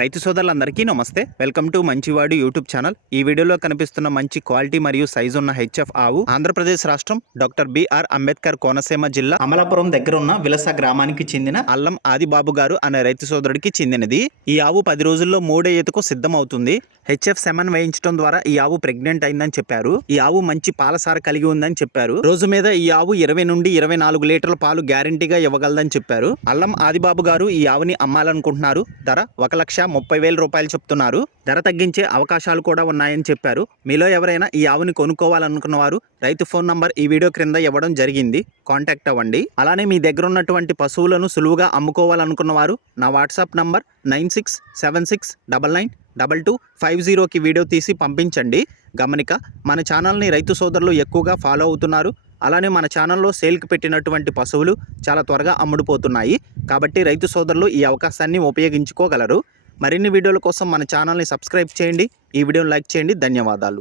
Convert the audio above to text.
రైతు సోదరులందరికీ నమస్తే. వెల్కమ్ టు మంచివాడు యూట్యూబ్ ఛానల్. ఈ వీడియోలో కనిపిస్తున్న మంచి క్వాలిటీ మరియు సైజు ఉన్న హెచ్ఎఫ్ ఆవు ఆంధ్రప్రదేశ్ రాష్ట్రం డాక్టర్ బిఆర్ అంబేద్కర్ కోనసీమ జిల్లా అమలాపురం దగ్గర ఉన్న విలస గ్రామానికి చెందిన అల్లం ఆదిబాబు గారు అనే రైతు సోదరుడికి చెందినది. ఈ ఆవు 10 రోజుల్లో 3వ ఈతకు సిద్ధమవుతుంది. హెచ్ఎఫ్ సెమన్ వేయించడం ద్వారా ఈ ఆవు ప్రెగ్నెంట్ అయిందని చెప్పారు. ఈ ఆవు మంచి పాలసార కలిగి ఉందని చెప్పారు. రోజు మీద ఈ ఆవు 20 నుండి 24 లీటర్ల పాలు గ్యారంటీగా ఇవ్వగలదని చెప్పారు. అల్లం ఆదిబాబు గారు ఈ ఆవుని అమ్మాలనుకుంటున్నారు. ధర 1,30,000 రూపాయలు చెప్తున్నారు. ధర తగ్గించే అవకాశాలు కూడా ఉన్నాయని చెప్పారు. మీలో ఎవరైనా ఈ ఆవుని కొనుక్కోవాలనుకున్న వారు రైతు ఫోన్ నంబర్ ఈ వీడియో క్రింద ఇవ్వడం జరిగింది. కాంటాక్ట్ అవ్వండి. అలానే మీ దగ్గర ఉన్నటువంటి పశువులను సులువుగా అమ్ముకోవాలనుకున్న వారు నా వాట్సాప్ నంబర్ 9676999250కి వీడియో తీసి పంపించండి. గమనిక, మన ఛానల్ని రైతు సోదరులు ఎక్కువగా ఫాలో అవుతున్నారు. అలానే మన ఛానల్లో సేల్కి పెట్టినటువంటి పశువులు చాలా త్వరగా అమ్ముడుపోతున్నాయి. కాబట్టి రైతు సోదరులు ఈ అవకాశాన్ని ఉపయోగించుకోగలరు. మరిన్ని వీడియోల కోసం మన ఛానల్ని సబ్స్క్రైబ్ చేయండి. ఈ వీడియోని లైక్ చేయండి. ధన్యవాదాలు.